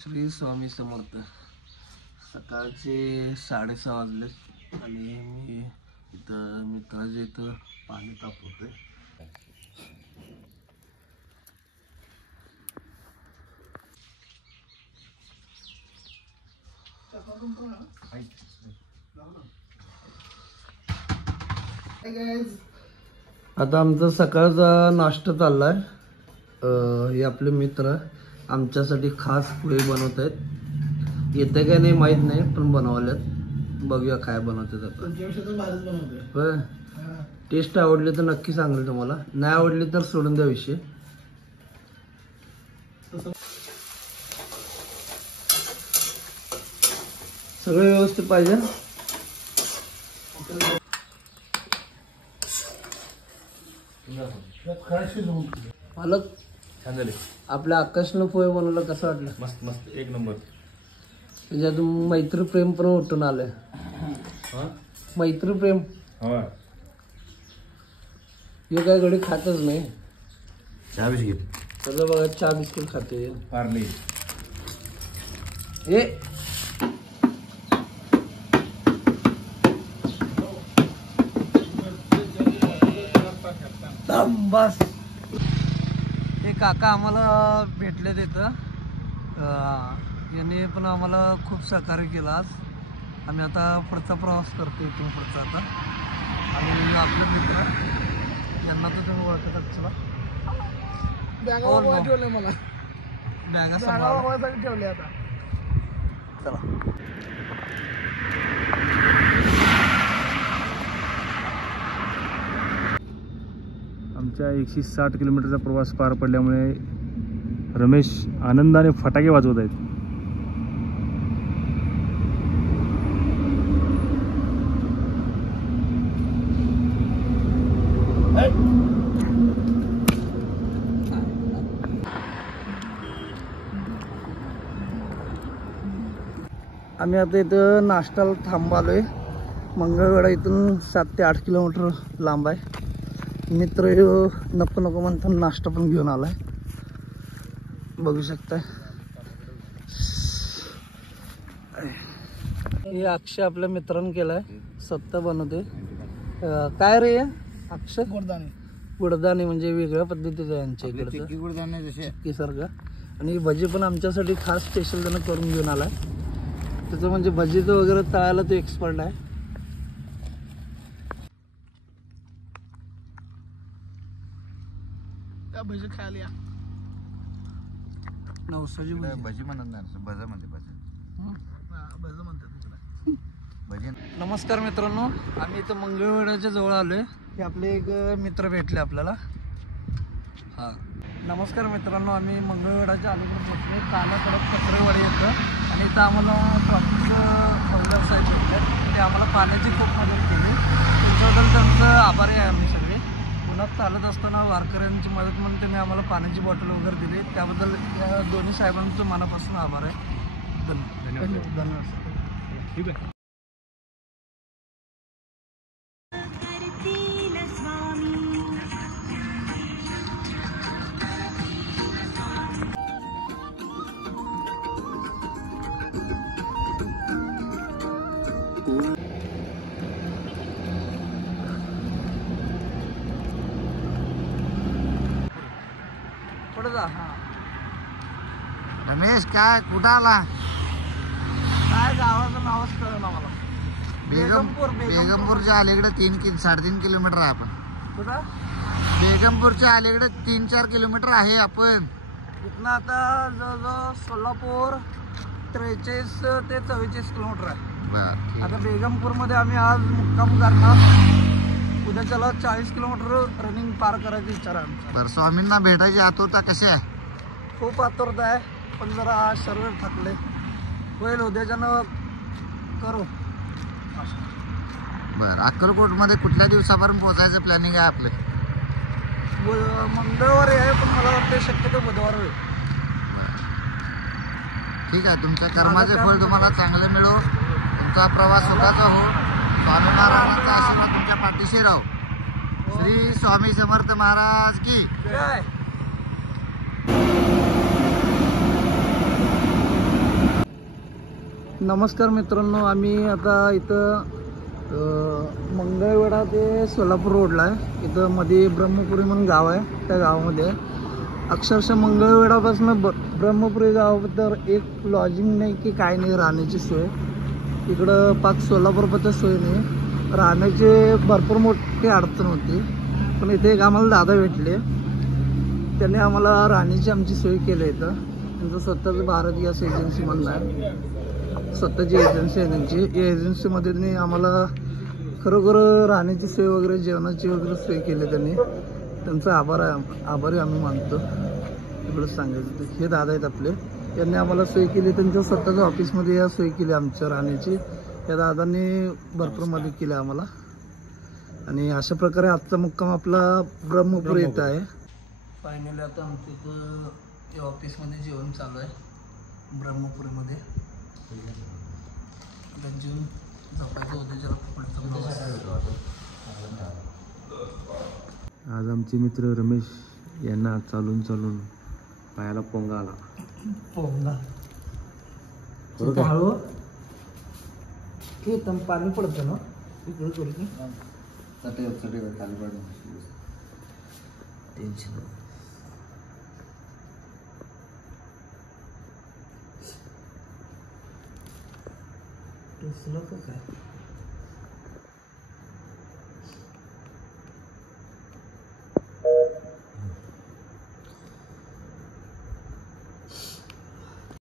श्री स्वामी समर्थ. सकाळचे 6:30 वाजले आणि मी इथं मित्राच्या इथं पाणी तापवतोय. आता आमचा सकाळचा नाश्ता चाललाय. हे आपले मित्र आमच्यासाठी खास पोहे बनवत आहेत. येते काय नाही माहित नाही, पण बनवल्यात. बघूया काय बनवतात आता. टेस्ट आवडली तर नक्की सांगेल तुम्हाला, नाही आवडली तर सोडून द्या विषय. सगळं व्यवस्थित पाहिजे. मालक छान झाले. आपल्या आकाशनं पोहे बनवलं, कसं वाटलं? मस्त मस्त, एक नंबर. त्याच्यात मैत्री प्रेम पण उठून आलंय. मैत्री प्रेम हे काय गडी खातच नाही. चहा बिस्किट सगळं बघा, चहा बिस्किट खाते. पार्ले हे बस. हे काका आम्हाला भेटले तिथं. याने पण आम्हाला खूप सहकार्य केलं आज. आम्ही आता पुढचा प्रवास करतो इथून पुढचा आता. आणि आपले मित्र यांना तर तुम्ही ओळखतात. चला बॅगा ठेवले, मला बॅगा सांभाळायसाठी ठेवले आता. चला आमच्या 160 किलोमीटरचा प्रवास पार पडल्यामुळे रमेश आनंदाने फटाके वाजवत आहेत. आम्ही आता इथं नाश्त्याला थांबालोय. मंगळवेढा इथून 7 ते 8 किलोमीटर लांब आहे. मित्र नको नको म्हणताना नाश्ता पण घेऊन आलाय, बघू शकताय. हे अक्षय आपल्या मित्रांनी केलाय, सत्ता बनवते. काय रे अक्षय? गुडदाणे म्हणजे वेगळ्या पद्धतीचं आहे यांच्या इकडचं, चिक्की सारखं. आणि भजी पण आमच्यासाठी खास स्पेशल त्यानं करून घेऊन आलाय. त्याचं म्हणजे भजीचं वगैरे तळायला तो एक्सपर्ट आहे. भजी खायला या. नवसाची भजी म्हणत नाही, भजा म्हणते. भजी म्हणतात भजी. नमस्कार मित्रांनो, आम्ही इथं मंगळवेढ्याच्या जवळ आलोय. हे आपले एक मित्र भेटले आपल्याला. हा नमस्कार मित्रांनो, आम्ही मंगळवेढ्याच्या अलीकडे पोहोचले. कालाकडे कचरेवाडी येतं आणि इथं आम्हाला ट्रॉफिक हौलदार साहेब भेटले. ते आम्हाला पाण्याची खूप मदत केली. त्यांच्याबद्दल त्यांचं आभारी आहे आम्ही सगळे. पुण्यात चालत असताना वारकऱ्यांची मदत म्हणून त्यांनी आम्हाला पाण्याची बॉटल वगैरे दिली. त्याबद्दल या दोन्ही साहेबांचं मनापासून आभार आहे. धन्यवाद. ठीक आहे. रमेश काय कुठं आला? काय गावाचं नावच कळलं ना मला. बेगमपूरच्या अलीकडे 3-3.5 किलोमीटर आहे आपण. कुठं? बेगमपूरच्या अलीकडे 3-4 किलोमीटर आहे आपण. इथनं आता जवळजवळ सोलापूर 43 ते 44 किलोमीटर आहे. आता बेगमपूरमध्ये आम्ही आज मुक्काम करणार. उद्याच्याला 40 किलोमीटर रनिंग पार करायचा विचार आहे आमचा. बरं, स्वामींना भेटायची आतुरता कशी आहे? खूप आतुरता आहे, पण जरा शरीर थकले. होईल उद्याच्यानं करू. बरं, अक्कलकोटमध्ये कुठल्या दिवसापर्यंत पोहोचायचं प्लॅनिंग आहे आपलं? मंगळवारी आहे, पण मला वाटतं शक्यतो बुधवार होईल. ठीक आहे, तुमच्या कर्माचे फळ तुम्हाला चांगले मिळो. तुमचा प्रवास सुखाचा हो. स्वामी महाराजांचा आशीर्वाद तुमच्या पाठीशी राहो. श्री स्वामी समर्थ महाराज की जय. नमस्कार मित्रांनो, आम्ही आता इथं मंगळवेढा ते सोलापूर रोडला आहे. इथं मध्ये ब्रह्मपुरी म्हणून गाव आहे, त्या गावामध्ये आहे. अक्षरशः मंगळवेढापासून ब्रह्मपुरी गावाबद्दल एक लॉजिंग नाही की काय नाही, राहण्याची सोय इकडं पाक सोलापूरपर्यंत सोय नाही. राहण्याची भरपूर मोठी अडचण होती, पण इथे एक आम्हाला दादा भेटले, त्यांनी आम्हाला राहण्याची आमची सोय केली. इथं त्यांचं स्वतःचं भारत गॅस एजन्सी म्हणून आहे, स्वतःची एजन्सी आहे त्यांची. या एजन्सीमध्ये त्यांनी आम्हाला खरोखर राहण्याची सोय वगैरे, जेवणाची वगैरे सोय केली त्यांनी. त्यांचा आभारी आम्ही मानतो. एवढंच सांगायचं. हे दादा आहेत आपले, यांनी आम्हाला सोय केली. त्यांच्या स्वतःच्या ऑफिसमध्ये या सोय केली आमच्या राहण्याची. या दादांनी भरपूर मदत केली आम्हाला. आणि अशा प्रकारे आजचा मुक्काम आपला ब्रह्मपूर येत आहे. फायनली आता आमच्या इथं या ऑफिसमध्ये जेवण चालू आहे ब्रह्मपुरीमध्ये. आता जेवण झोपायचं होतं, ज्याला आज आमचे मित्र रमेश यांना चालून चालून पायाला पोंगा आला. पोंगा बरोबर. हळू हे पाणी पडतं ना इकडे करू की टेन्शन. टोचलं का काय?